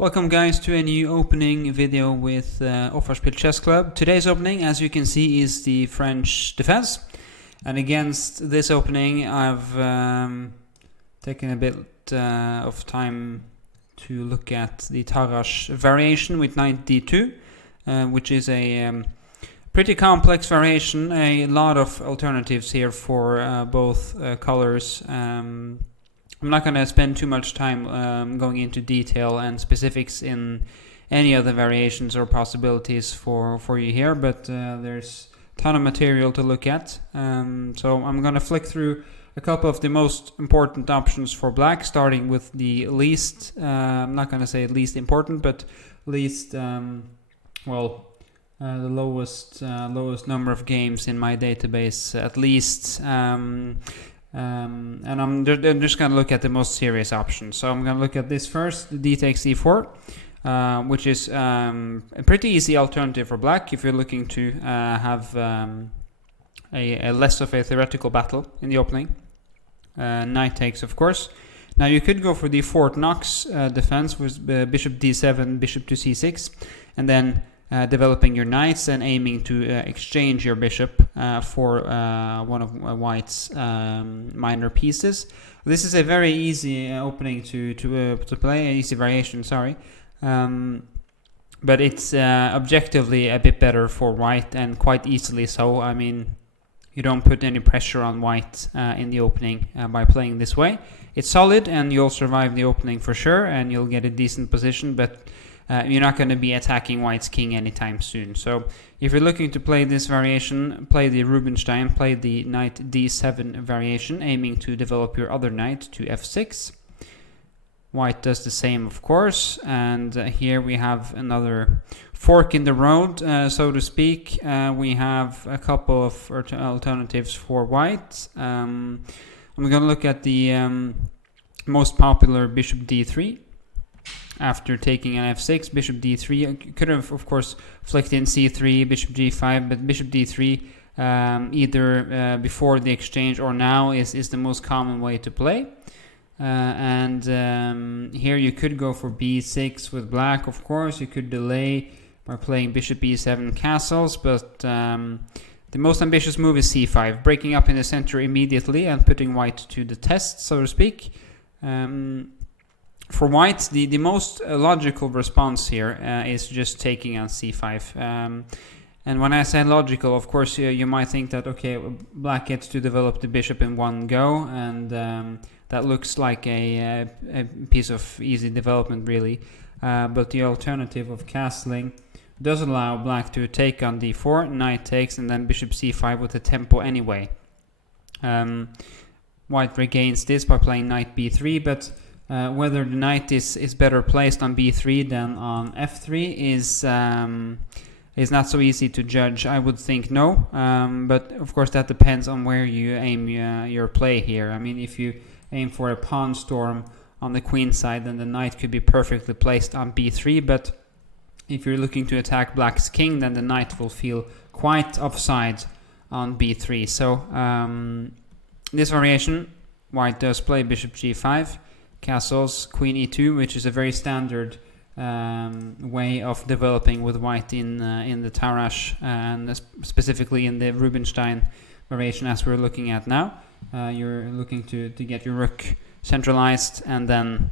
Welcome guys to a new opening video with Offerspill Chess Club. Today's opening, as you can see, is the French defense. And against this opening I've taken a bit of time to look at the Tarrasch Variation with knight d2, which is a pretty complex variation, a lot of alternatives here for both colors. I'm not going to spend too much time going into detail and specifics in any of the variations or possibilities for you here, but there's a ton of material to look at. So I'm going to flick through a couple of the most important options for black, starting with the least, I'm not going to say least important, but least, the lowest number of games in my database, at least. And I'm just going to look at the most serious options. So I'm going to look at this first, d takes e4, which is a pretty easy alternative for black if you're looking to have a less of a theoretical battle in the opening. Knight takes, of course. Now you could go for the Fort Knox defense with bishop d7, bishop to c6, and then developing your knights and aiming to exchange your bishop for one of white's minor pieces. This is a very easy opening to play, an easy variation, sorry. But it's objectively a bit better for white, and quite easily so. I mean, you don't put any pressure on white in the opening by playing this way. It's solid and you'll survive the opening for sure, and you'll get a decent position, but you're not going to be attacking white's king anytime soon. So if you're looking to play this variation, play the Rubinstein, play the knight d7 variation, aiming to develop your other knight to f6. White does the same, of course, and here we have another fork in the road, so to speak. We have a couple of alternatives for white. I'm going to look at the most popular bishop d3. After taking an f6, bishop d3, could have, of course, flicked in c3, bishop g5, but bishop d3, either before the exchange or now, is the most common way to play. And here you could go for b6 with black, of course. You could delay by playing bishop e7 castles, but the most ambitious move is c5, breaking up in the center immediately and putting white to the test, so to speak. For white, the most logical response here is just taking on c5. And when I say logical, of course, you might think that, okay, black gets to develop the bishop in one go, and that looks like a piece of easy development, really. But the alternative of castling does allow black to take on d4, knight takes, and then bishop c5 with the tempo anyway. White regains this by playing knight b3, but whether the knight is better placed on b3 than on f3 is not so easy to judge. I would think no, but of course that depends on where you aim your play here. I mean, if you aim for a pawn storm on the queen side, then the knight could be perfectly placed on b3, but if you're looking to attack black's king, then the knight will feel quite offside on b3. So this variation, white does play bishop g5, castles, queen e2, which is a very standard way of developing with white in the Tarrasch, and specifically in the Rubinstein variation as we're looking at now. You're looking to get your rook centralized and then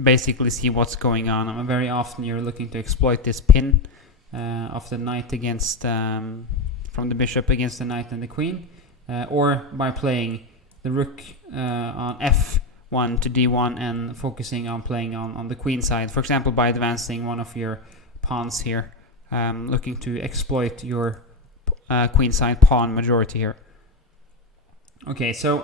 basically see what's going on. Very often you're looking to exploit this pin of the knight against from the bishop against the knight and the queen, or by playing the rook on f1 to d1 and focusing on playing on the queen side, for example by advancing one of your pawns here, looking to exploit your queen side pawn majority here. Okay, so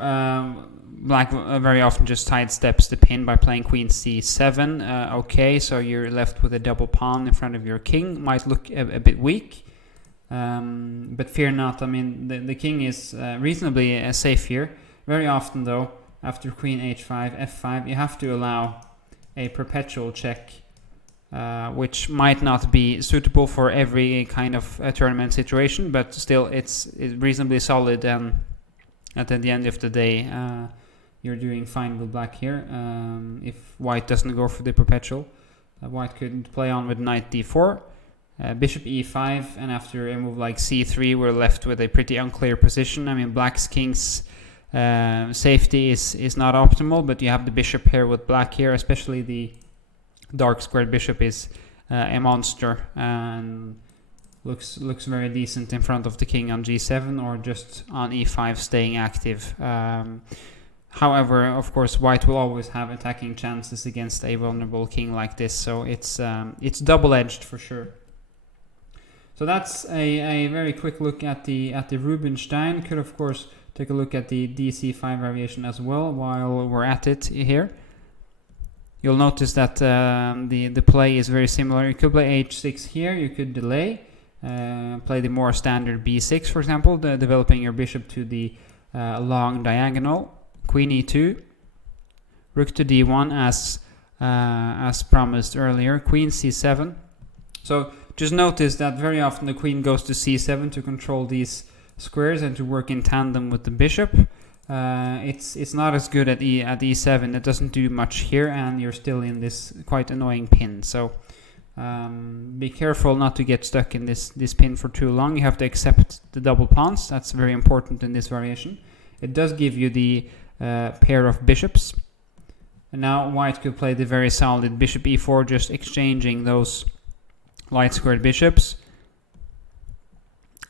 black very often just sidesteps the pin by playing queen c7. Okay, so you're left with a double pawn in front of your king. Might look a bit weak, but fear not. I mean, the king is reasonably safe here. Very often though, after queen h5, f5, you have to allow a perpetual check, which might not be suitable for every kind of tournament situation, but still it's reasonably solid, and at the end of the day you're doing fine with black here if white doesn't go for the perpetual. White could play on with knight d4, bishop e5, and after a move like c3 we're left with a pretty unclear position. I mean, black's king's safety is not optimal, but you have the bishop here with black here, especially the dark squared bishop is a monster and looks very decent in front of the king on g7 or just on e5 staying active. However, of course, white will always have attacking chances against a vulnerable king like this, so it's double-edged for sure. So that's a very quick look at the Rubinstein. Could of course take a look at the DC5 variation as well while we're at it here. You'll notice that the play is very similar. You could play h6 here. You could delay, play the more standard b6, for example, developing your bishop to the long diagonal. Queen e2, rook to d1 as promised earlier. Queen c7. So just notice that very often the queen goes to c7 to control these squares and to work in tandem with the bishop. It's not as good at e7. It doesn't do much here, and you're still in this quite annoying pin. So be careful not to get stuck in this pin for too long. You have to accept the double pawns. That's very important in this variation. It does give you the pair of bishops. And now white could play the very solid bishop e4, just exchanging those light squared bishops.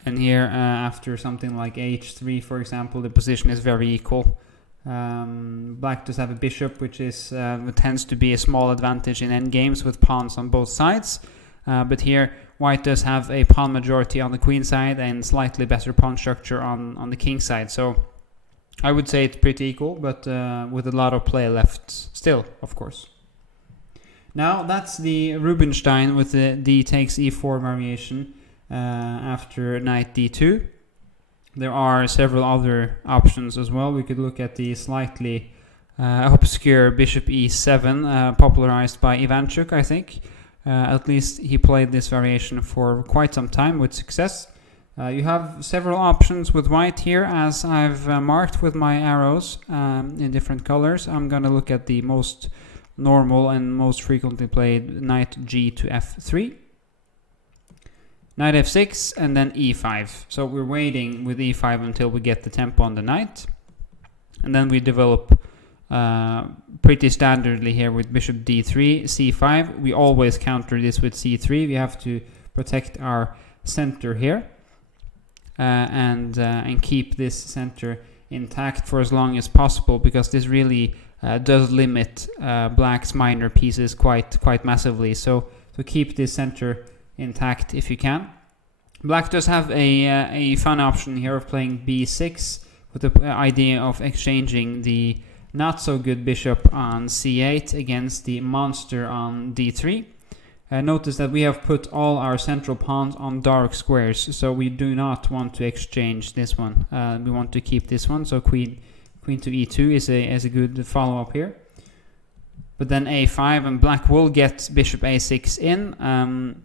And here, after something like h3, for example, the position is very equal. Black does have a bishop, which tends to be a small advantage in endgames with pawns on both sides. But here, white does have a pawn majority on the queen side and slightly better pawn structure on the king side. So I would say it's pretty equal, but with a lot of play left still, of course. Now that's the Rubinstein with the d takes e4 variation after knight d2. There are several other options as well. We could look at the slightly obscure bishop e7 popularized by Ivanchuk, I think. At least he played this variation for quite some time with success. You have several options with white here, as I've marked with my arrows in different colors. I'm going to look at the most normal and most frequently played knight g to f3, knight f6, and then e5. So we're waiting with e5 until we get the tempo on the knight, and then we develop pretty standardly here with bishop d3, c5. We always counter this with c3. We have to protect our center here. And keep this center intact for as long as possible, because this really does limit black's minor pieces quite massively. So keep this center intact if you can. Black does have a fun option here of playing b6 with the idea of exchanging the not so good bishop on c8 against the monster on d3. Notice that we have put all our central pawns on dark squares, so we do not want to exchange this one. We want to keep this one, so queen to e2 is a good follow-up here. But then a5, and black will get bishop a6 in.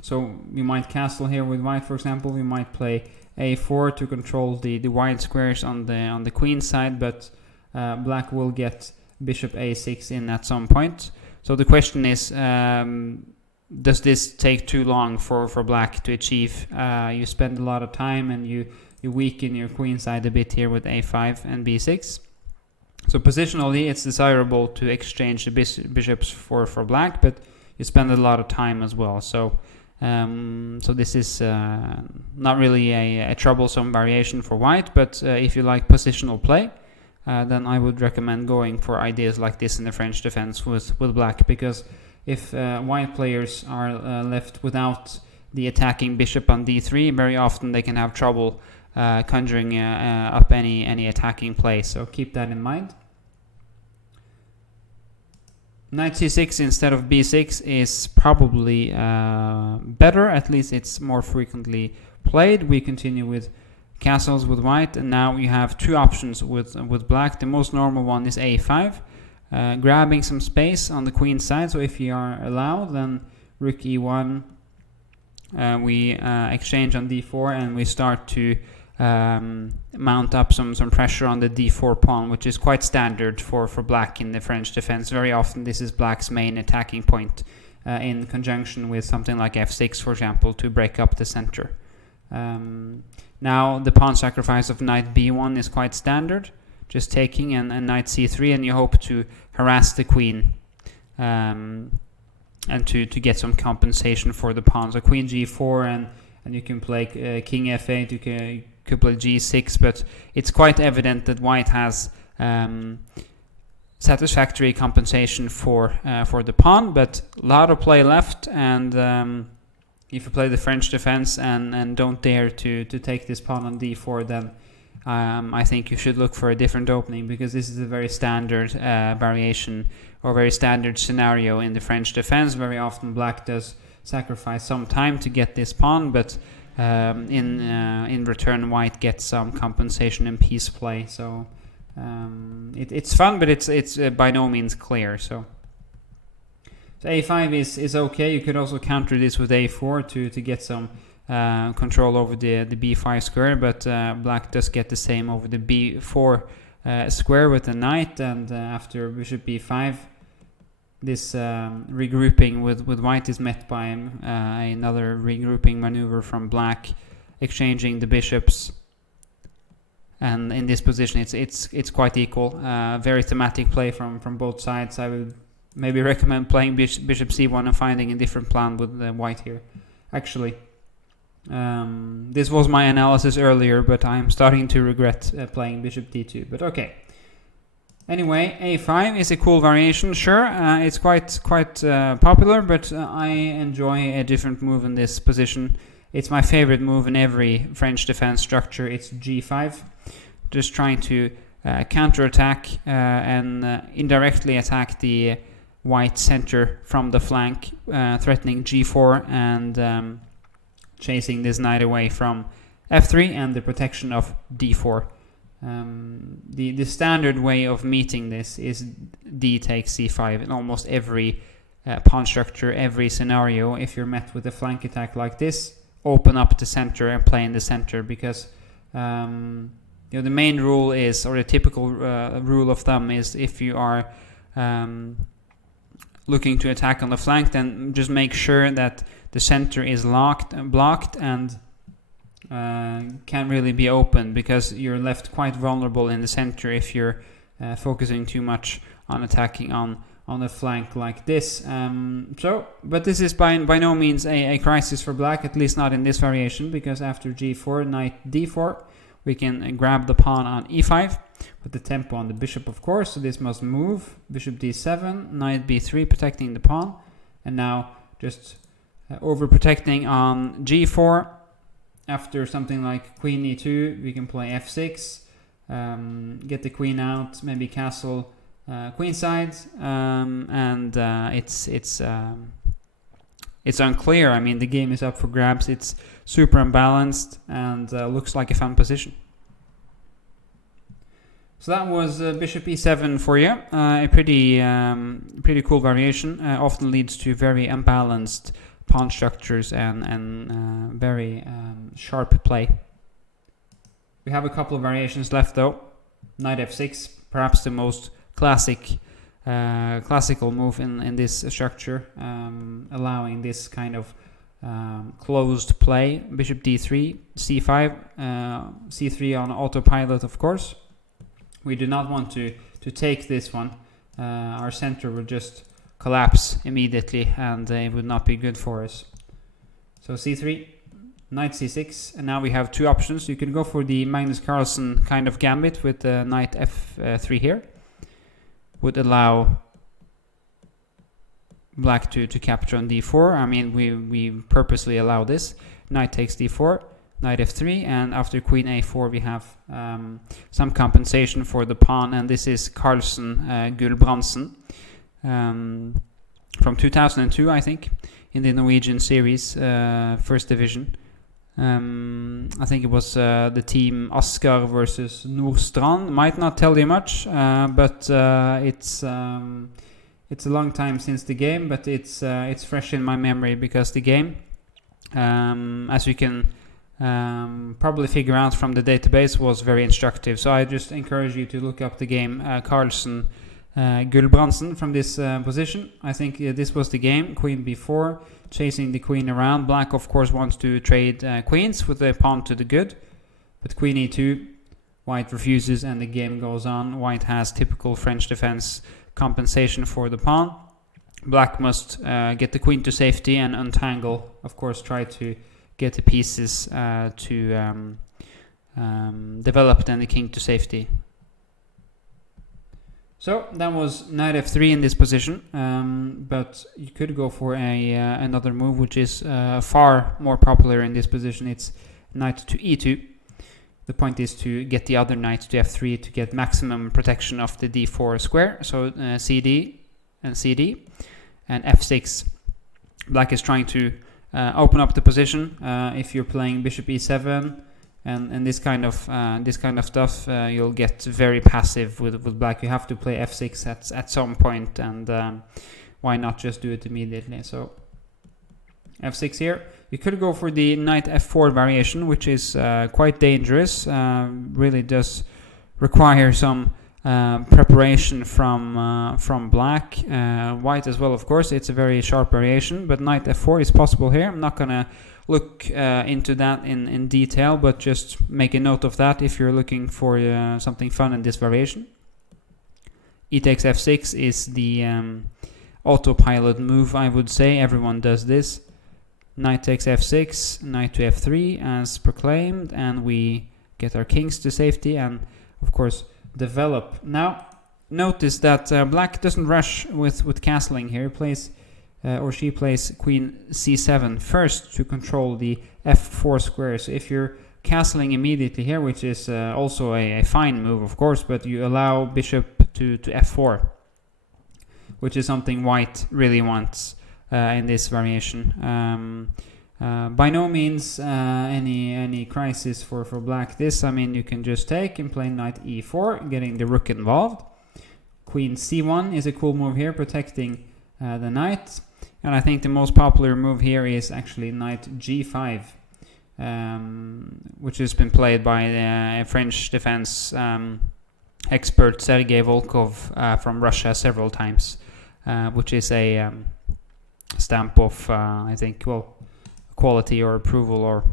So we might castle here with white, for example. We might play a4 to control the wide squares on the queen side, but black will get bishop a6 in at some point. So the question is, does this take too long for black to achieve? You spend a lot of time and you weaken your queen side a bit here with a5 and b6. So positionally, it's desirable to exchange the bishops for black, but you spend a lot of time as well. So this is not really a troublesome variation for white, but if you like positional play, then I would recommend going for ideas like this in the French defense with black, because if white players are left without the attacking bishop on d3, very often they can have trouble conjuring up any attacking play, so keep that in mind. Knight c6 instead of b6 is probably better, at least it's more frequently played. We continue with castles with white, and now you have two options with black. The most normal one is a5, grabbing some space on the queen side. So if you are allowed, then rook e1, we exchange on d4, and we start to mount up some pressure on the d4 pawn, which is quite standard for black in the French defense. Very often this is black's main attacking point in conjunction with something like f6, for example, to break up the center. Now the pawn sacrifice of knight b1 is quite standard, just taking and knight c3, and you hope to harass the queen and to get some compensation for the pawn. So queen g4, and you can play king f8, you could play g6, but it's quite evident that white has satisfactory compensation for the pawn, but a lot of play left, and if you play the French defense and don't dare to take this pawn on d4, then I think you should look for a different opening, because this is a very standard variation or very standard scenario in the French defense. Very often black does sacrifice some time to get this pawn, but in return white gets some compensation in piece play. So it's fun, but it's by no means clear. So a5 is okay. You could also counter this with a4 to get some control over the b5 square, but black does get the same over the b4 square with the knight, and after bishop b5, this regrouping with white is met by another regrouping maneuver from black, exchanging the bishops, and in this position it's quite equal. Very thematic play from both sides. I would maybe recommend playing bishop c1 and finding a different plan with white here. Actually, this was my analysis earlier, but I'm starting to regret playing bishop d2, but okay. Anyway, a5 is a cool variation, sure. It's quite popular, but I enjoy a different move in this position. It's my favorite move in every French defense structure. It's g5, just trying to counterattack and indirectly attack the white center from the flank, threatening g4 and chasing this knight away from f3 and the protection of d4. The standard way of meeting this is d takes c5 in almost every pawn structure, every scenario. If you're met with a flank attack like this, open up the center and play in the center, because the main rule is, or the typical rule of thumb is, if you are looking to attack on the flank, then just make sure that the center is blocked and can't really be open, because you're left quite vulnerable in the center if you're focusing too much on attacking on the flank like this. But this is by no means a crisis for black, at least not in this variation, because after g4, knight d4, we can grab the pawn on e5, put the tempo on the bishop, of course, so this must move. Bishop d7, knight b3, protecting the pawn, and now just overprotecting on g4. After something like queen e2, we can play f6, get the queen out, maybe castle queenside, and it's unclear. I mean, the game is up for grabs. It's super unbalanced and looks like a fun position. So that was bishop e7 for you. A pretty cool variation. Often leads to very unbalanced pawn structures and very sharp play. We have a couple of variations left though. Knight f6, perhaps the most classical move in this structure, allowing this kind of closed play. Bishop d3, c5, c3 on autopilot, of course. We do not want to take this one. Our center will just collapse immediately, and it would not be good for us. So c3, knight c6, and now we have two options. You can go for the Magnus Carlsen kind of gambit with knight f3 here. Would allow black to capture on d4. I mean, we purposely allow this. Knight takes d4, knight f3, and after queen a4 we have some compensation for the pawn, and this is Carlsen Gulbrandsen from 2002, I think, in the Norwegian series, first division. I think it was the team Askar versus Nordstrand. Might not tell you much, but it's a long time since the game, but it's fresh in my memory, because the game, as you can probably figure out from the database, was very instructive. So I just encourage you to look up the game Carlsen Gulbrandsen from this position. I think this was the game. Queen b4, chasing the queen around. Black, of course, wants to trade queens with the pawn to the good, but queen e2, white refuses, and the game goes on. White has typical French defense compensation for the pawn. Black must get the queen to safety and untangle, of course, try to get the pieces to develop, then the king to safety. So that was knight f3 in this position, but you could go for another move which is far more popular in this position. It's knight to e2. The point is to get the other knight to f3 to get maximum protection of the d4 square. So cd and cd, and f6. Black is trying to open up the position. If you're playing bishop e7 and this kind of stuff, you'll get very passive with black. You have to play f6 at some point, and why not just do it immediately? So f6 here. You could go for the knight f4 variation, which is quite dangerous. Really does require some preparation from black. White as well, of course. It's a very sharp variation, but knight f4 is possible here. I'm not gonna look into that in detail, but just make a note of that if you're looking for something fun in this variation. E takes f6 is the autopilot move, I would say. Everyone does this. Knight takes f6, knight to f3 as proclaimed, and we get our kings to safety and, of course, develop. Now, notice that black doesn't rush with castling here. He plays, or she plays queen c7 first to control the f4 square. So if you're castling immediately here, which is also a fine move, of course, but you allow bishop to f4, which is something white really wants in this variation. By no means any crisis for black. This, I mean, you can just take and play knight e4, getting the rook involved. Queen c1 is a cool move here, protecting the knight. And I think the most popular move here is actually knight g5, which has been played by a French defense expert Sergei Volkov from Russia several times, which is a stamp of, I think, well, quality or approval or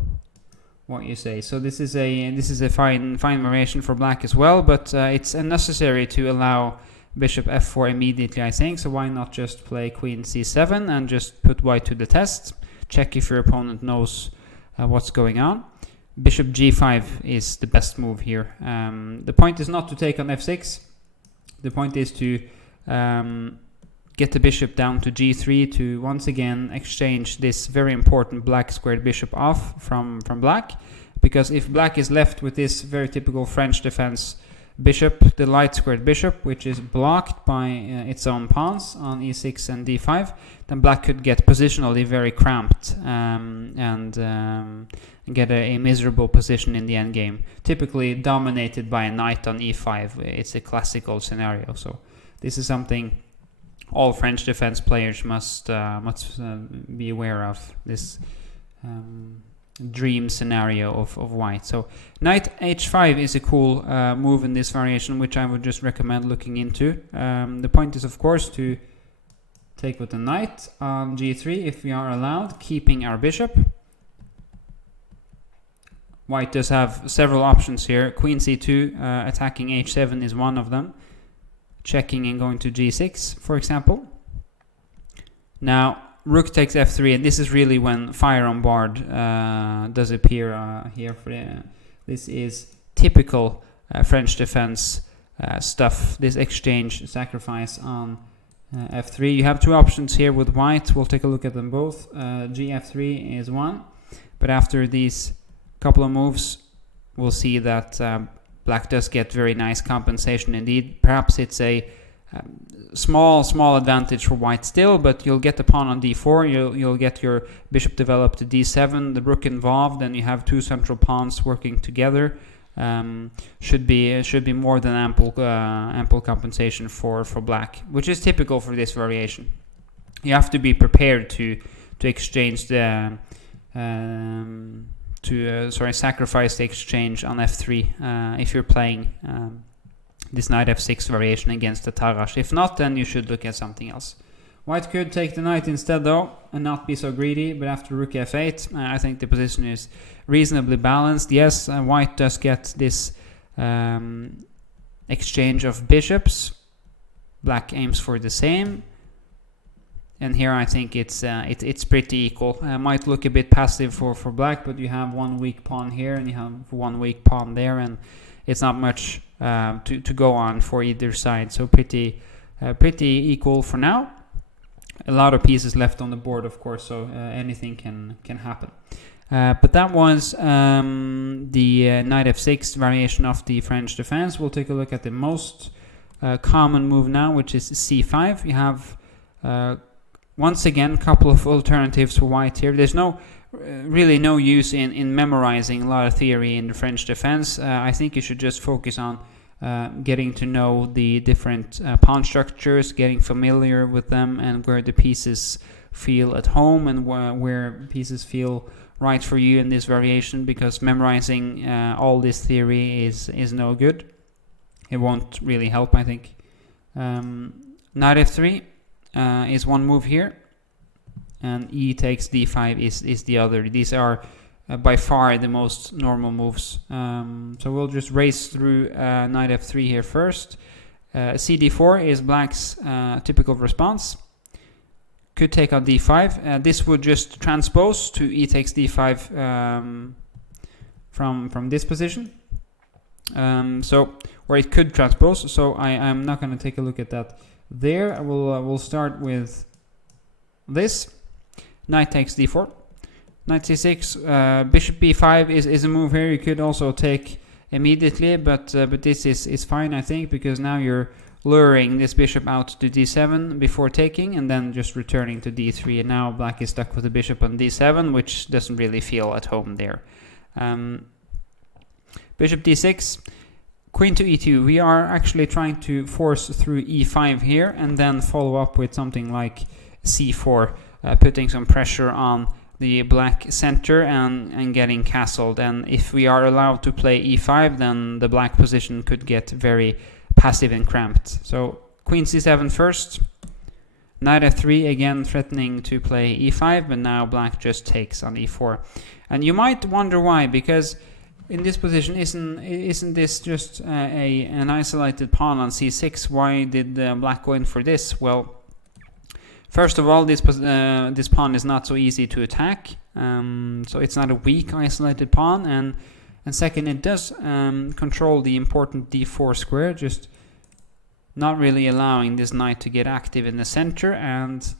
what you say. So this is a fine variation for black as well, but it's unnecessary to allow bishop f4 immediately, I think. So why not just play queen c7 and just put white to the test? Check if your opponent knows what's going on. Bishop g5 is the best move here. The point is not to take on f6. The point is to get the bishop down to g3 to once again exchange this very important black squared bishop off from black. Because if black is left with this very typical French defense bishop, the light squared bishop, which is blocked by its own pawns on e6 and d5, then black could get positionally very cramped and get a miserable position in the endgame, typically dominated by a knight on e5. It's a classical scenario. So this is something all French defense players must be aware of, this dream scenario of white. So knight h5 is a cool move in this variation, which I would just recommend looking into. The point is, of course, to take with the knight on g3 if we are allowed, keeping our bishop. White does have several options here. Queen c2, attacking h7 is one of them. Checking and going to g6, for example. Now, rook takes f3, and this is really when fire on board does appear here. This is typical French defense stuff, this exchange sacrifice on f3. You have two options here with white. We'll take a look at them both. Gf3 is one, but after these couple of moves, we'll see that black does get very nice compensation indeed. Perhaps it's a small advantage for white still, but you'll get the pawn on d4, you'll get your bishop developed to d7, the rook involved, and you have two central pawns working together. Should be more than ample compensation for black, which is typical for this variation. You have to be prepared to exchange the sacrifice the exchange on f3 if you're playing this knight f6 variation against the Tarrasch. If not, then you should look at something else. White could take the knight instead though, and not be so greedy, but after rook f8, I think the position is reasonably balanced. Yes, white does get this exchange of bishops. Black aims for the same. And here I think it's pretty equal. Might look a bit passive for black, but you have one weak pawn here and you have one weak pawn there, and it's not much to go on for either side. So pretty equal for now. A lot of pieces left on the board, of course, so anything can happen. But that was the knight f6 variation of the French defense. We'll take a look at the most common move now, which is c5. You have once again a couple of alternatives for white here. There's really no use in memorizing a lot of theory in the French defense. I think you should just focus on getting to know the different pawn structures, getting familiar with them, and where the pieces feel at home and where pieces feel right for you in this variation, because memorizing all this theory is no good. It won't really help, I think. Knight f3 is one move here, and e takes d5 is the other. These are by far the most normal moves. So we'll just race through knight f3 here first. cd4 is black's typical response. Could take on d5. This would just transpose to e takes d5 from this position. Or it could transpose. So I'm not going to take a look at that there. We'll start with this. Knight takes d4. Knight c6, bishop b5 is a move here you could also take immediately, but this is fine, I think, because now you're luring this bishop out to d7 before taking, and then just returning to d3, and now black is stuck with the bishop on d7, which doesn't really feel at home there. Bishop d6, queen to e2. We are actually trying to force through e5 here, and then follow up with something like c4, putting some pressure on the black center and getting castled. And if we are allowed to play e5, then the black position could get very passive and cramped. So queen c7 first, knight f3 again threatening to play e5, but now black just takes on e4. And you might wonder why, because in this position isn't this just an isolated pawn on c6? Why did black go in for this? Well, first of all, this pawn is not so easy to attack, so it's not a weak isolated pawn, and second, it does control the important d4 square, just not really allowing this knight to get active in the center, and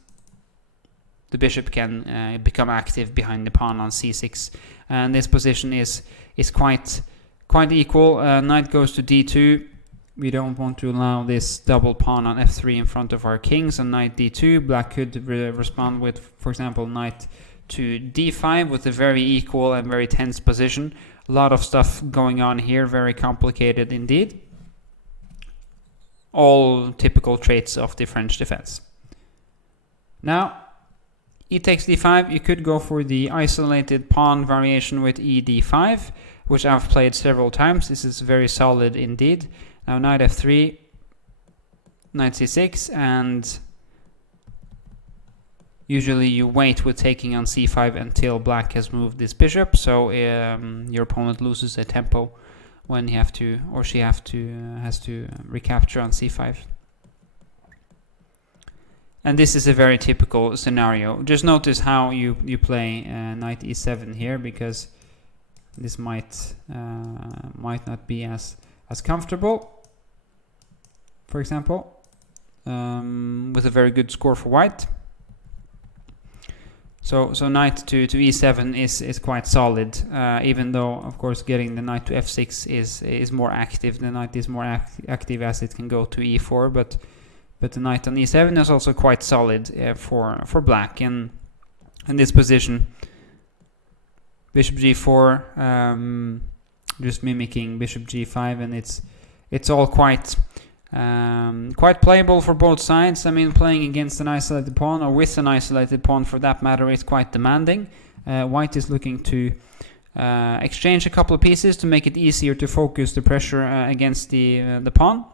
the bishop can become active behind the pawn on c6. And this position is quite equal. Knight goes to d2. We don't want to allow this double pawn on f3 in front of our kings. On knight d2, black could respond with, for example, knight to d5 with a very equal and very tense position. A lot of stuff going on here, very complicated indeed. All typical traits of the French defense. Now, e takes d5, you could go for the isolated pawn variation with e d5, which I've played several times. This is very solid indeed. Now knight f3, knight c6, and usually you wait with taking on c5 until black has moved this bishop, so your opponent loses a tempo when he has to recapture on c5. And this is a very typical scenario. Just notice how you play knight e7 here, because this might not be as comfortable. For example, with a very good score for white. So knight to e7 is quite solid, even though, of course, getting the knight to f6 is more active. The knight is more active as it can go to e4, but the knight on e7 is also quite solid for black. And in this position, bishop g4, just mimicking bishop g5, and it's all quite playable for both sides. I mean, playing against an isolated pawn, or with an isolated pawn for that matter, is quite demanding. White is looking to exchange a couple of pieces to make it easier to focus the pressure against the pawn.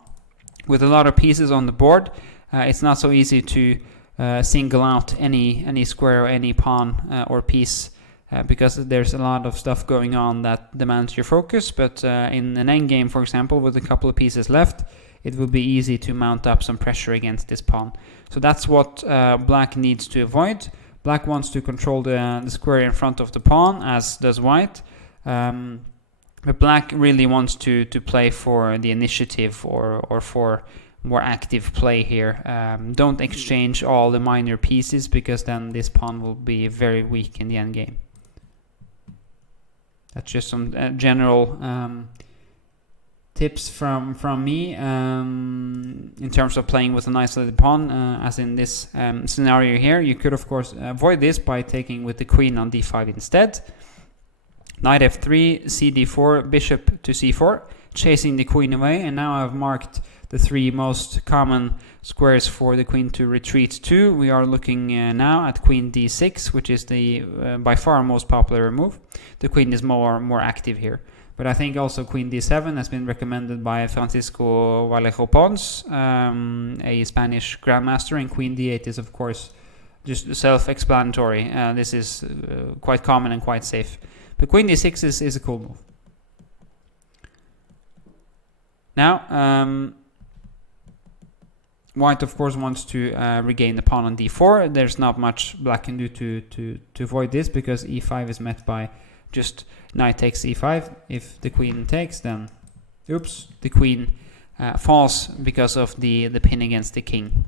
with a lot of pieces on the board, it's not so easy to single out any square or any pawn or piece, because there's a lot of stuff going on that demands your focus. But in an endgame, for example, with a couple of pieces left, it will be easy to mount up some pressure against this pawn. So that's what black needs to avoid. Black wants to control the square in front of the pawn, as does white. But black really wants to play for the initiative or for more active play here. Don't exchange all the minor pieces, because then this pawn will be very weak in the endgame. That's just some general tips from me in terms of playing with an isolated pawn, as in this scenario here. You could of course avoid this by taking with the queen on d5 instead. Knight f3, cd4, bishop to c4, chasing the queen away. And now I've marked the 3 most common squares for the queen to retreat to. We are looking now at queen d6, which is the by far most popular move. The queen is more active here. But I think also queen d7 has been recommended by Francisco Vallejo Pons, a Spanish grandmaster, and queen d8 is of course just self-explanatory. This is quite common and quite safe. But queen d6 is a cool move. Now, white of course wants to regain the pawn on d4. There's not much black can do to avoid this, because e5 is met by just knight takes e5. If the queen takes, then oops, the queen falls because of the pin against the king.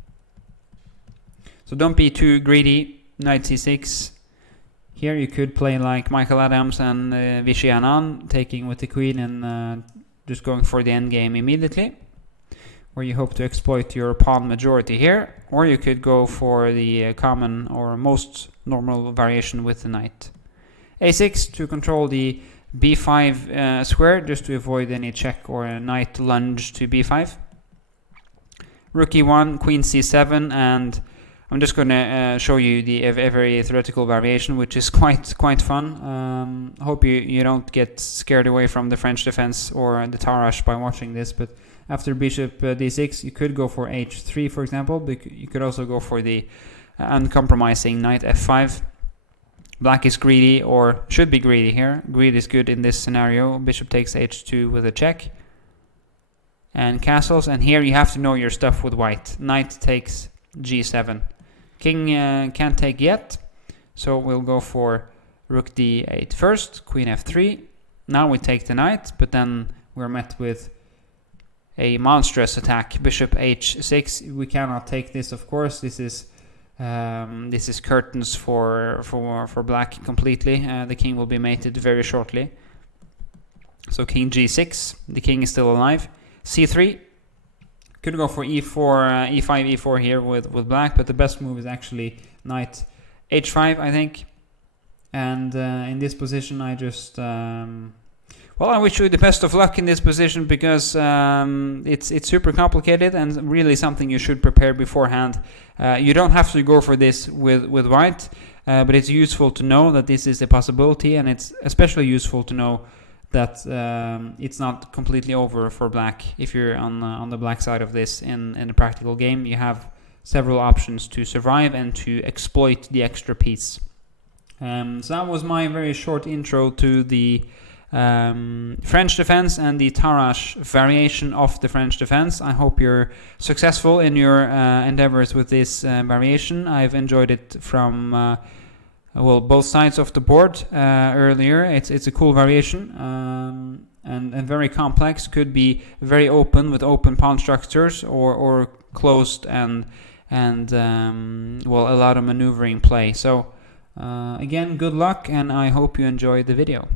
So don't be too greedy. Knight c6. Here you could play like Michael Adams and Vishy Anand, taking with the queen and just going for the endgame immediately, where you hope to exploit your pawn majority here. Or you could go for the common or most normal variation with the knight. a6 to control the b5 square, just to avoid any check or a knight lunge to b5. Rook e1, queen c7, and I'm just going to show you a very theoretical variation, which is quite fun. Hope you don't get scared away from the French defense or the Tarrasch by watching this. But after bishop d6, you could go for h3, for example. But you could also go for the uncompromising knight f5. Black is greedy, or should be greedy here. Greed is good in this scenario. Bishop takes h2 with a check. And castles. And here you have to know your stuff with white. Knight takes g7. King can't take yet, so we'll go for rook d8 first, queen f3. Now we take the knight, but then we're met with a monstrous attack, bishop h6. We cannot take this, of course. This is curtains for black completely. The king will be mated very shortly. So king g6. The king is still alive. c3. Could go for e4, e5, e4 here with black, but the best move is actually knight h5, I think. And in this position, I just well, I wish you the best of luck in this position, because it's super complicated and really something you should prepare beforehand. You don't have to go for this with white, but it's useful to know that this is a possibility, and it's especially useful to know that it's not completely over for black. If you're on the black side of this in a practical game, you have several options to survive and to exploit the extra piece. So that was my very short intro to the French defense and the Tarrasch variation of the French defense. I hope you're successful in your endeavors with this variation. I've enjoyed it from well, both sides of the board earlier. It's a cool variation and very complex. Could be very open with open pawn structures, or closed and well, a lot of maneuvering play. So again, good luck, and I hope you enjoyed the video.